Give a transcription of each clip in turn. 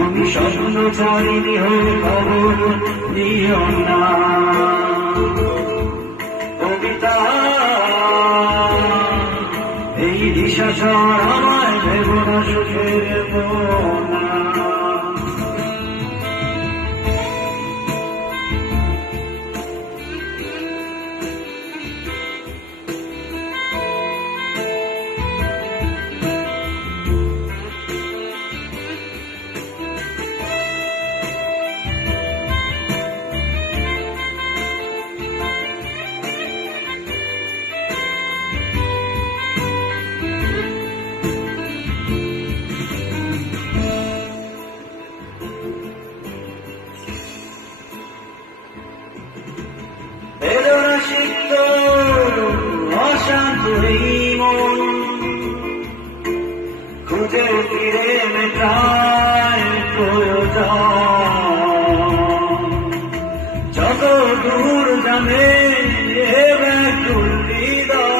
তুমি স্বপ্ন চারিনি হয়ে খবর দিও না কবিতা এই দিশা ছাড় আমায় ভেব সুখের মোনা এই মন খুঁজে ফিরে মেটায় প্রয়োজন যত দূর জানে এ ব্যাকুল হৃদয়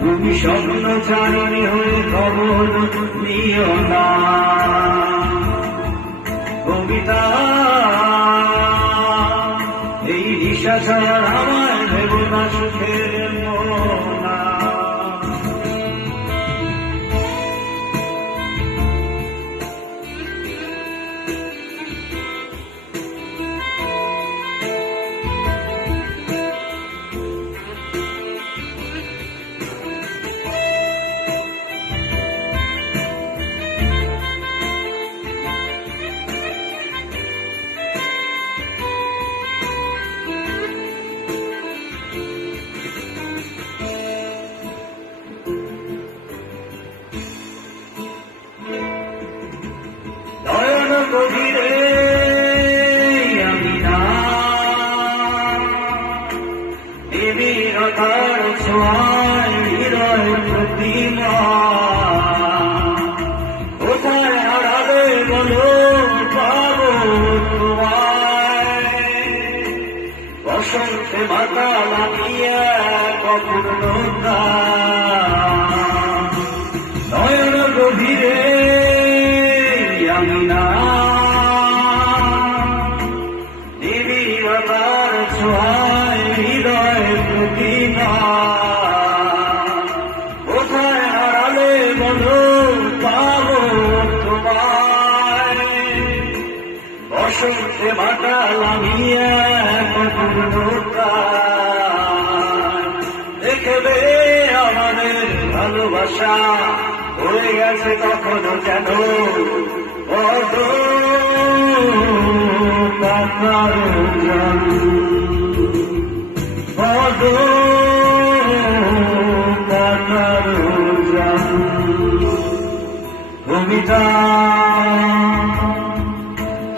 তুমি স্বপ্ন চারিণী হয়ে খবর নিও না কবিতা, এই দিশা ছাড়া আমার ভেব না সুখের মোনা। বসন্তে মাথা লাগিয়ে কখন নয়ন গভীরে আমি না। নিবিড়তার ছোঁয়ায় হৃদয় প্রতিমা কোথায় হারালে বলো পাবো তোমায়? বসন্তে মাথা লাগিয়ে ভালোবাসা হয়ে গেছে কখনো যেন।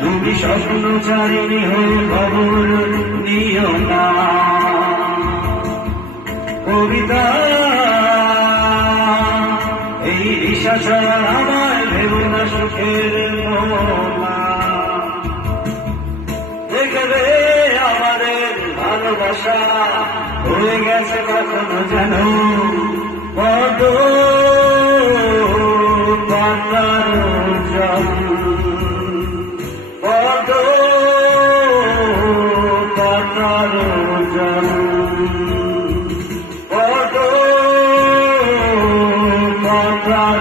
তুমি স্বপ্ন চারিণী হয়ে খবর নিও না। কবিতা রিসা ছাড়া না সুখের দেখবে আমাদের ভালোবাসা হয়ে গেছে কখনো যেন কত পাতার কত পাতার জল কত পাতার